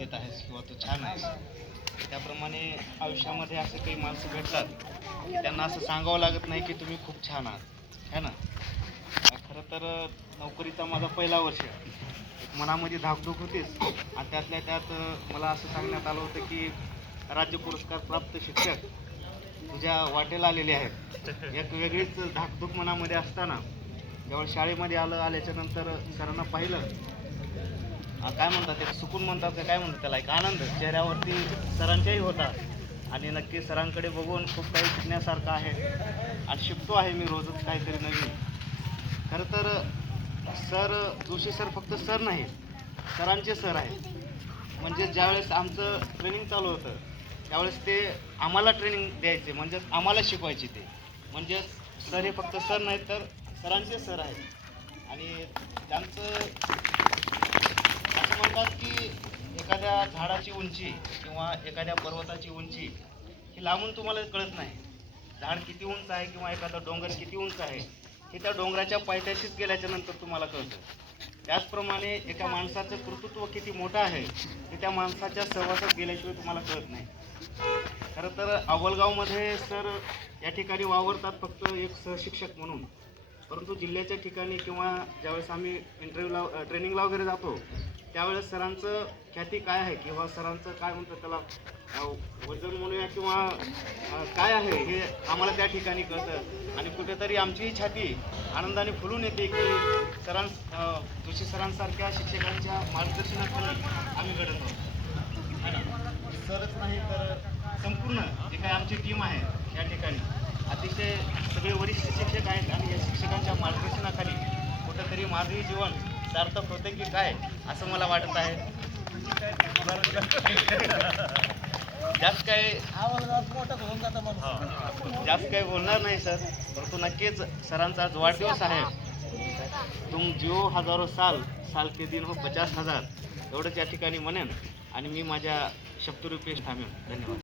देत आहेस किंवा तू छान आहेस त्याप्रमाणे आयुष्यामध्ये असे काही माणसं भेटतात की त्यांना असं सांगावं लागत नाही की तुम्ही खूप छान आहात. है ना? खरं तर नोकरीचा माझा पहिला वर्ष. मनामध्ये धाकधूक होतीच. आणि त्यातल्या त्यात मला असं सांगण्यात आलं होतं की राज्य पुरस्कार प्राप्त शिक्षक तुझ्या वाटेला आलेले आहेत. एक वेगळीच धाकधूक मनामध्ये असताना जेव्हा शाळेमध्ये आलं आल्याच्यानंतर सरांना पाहिलं काय म्हणतात एक सुकून म्हणतात का काय म्हणतात त्याला? एक आनंद. चेहऱ्यावरती सरांच्याही होता आणि नक्की सरांकडे बघून खूप काही शिकण्यासारखं आहे. आणि शिकतो आहे मी रोजच काहीतरी नवीन. खरं तर सर जोशी सर फक्त सर नाही सरांचे सर आहेत. म्हणजे ज्यावेळेस आमचं ट्रेनिंग चालू होतं त्यावेळेस ते आम्हाला ट्रेनिंग द्यायचे. म्हणजेच आम्हाला शिकवायचे ते. म्हणजे सर हे फक्त सर नाहीत तर सरांचे सर आहेत. आणि त्यांचं की एखाद्या झाडाची उंची किंवा एखाद्या पर्वताची उंची ही लांबून तुम्हाला कळत नाही. झाड किती उंच आहे किंवा एखादा डोंगर किती उंच आहे हे त्या डोंगराच्या पायथ्याशीच गेल्याच्यानंतर तुम्हाला कळतं. त्याचप्रमाणे एका माणसाचं कर्तृत्व किती मोठं आहे हे त्या माणसाच्या सहवासात गेल्याशिवाय तुम्हाला कळत नाही. खरं तर अवलगावमध्ये सर या ठिकाणी वावरतात फक्त एक सहशिक्षक म्हणून. परंतु जिल्ह्याच्या ठिकाणी किंवा ज्यावेळेस आम्ही इंटरव्ह्यूला ट्रेनिंगला वगैरे जातो त्यावेळेस सरांचं ख्याती काय आहे? किंवा सरांचं काय म्हणतात त्याला? वजन म्हणूया किंवा काय आहे? हे आम्हाला त्या ठिकाणी कळतं. आणि कुठेतरी आमचीही छाती आनंदाने फुलून येते की सरां जोशी सरांसारख्या शिक्षकांच्या मार्गदर्शनाखाली आम्ही घडत आहोत. सरच नाही तर संपूर्ण जे काय आमची टीम आहे या ठिकाणी अतिशय सगळे वरिष्ठ शिक्षक आहेत आणि या शिक्षकांच्या मार्गदर्शनाखाली कुठंतरी माझंही जीवन सार्थक होते की काय असं मला वाटत आहे. जास्त काही जास्त काही बोलणार नाही सर. परंतु नक्कीच सरांचा आज वाढदिवस आहे. तुम जिओ हजारो साल साल के दिन हो पचास हजार. एवढंच या ठिकाणी म्हणेन. आणि मी माझ्या शब्दरूपेश थांबेन. धन्यवाद.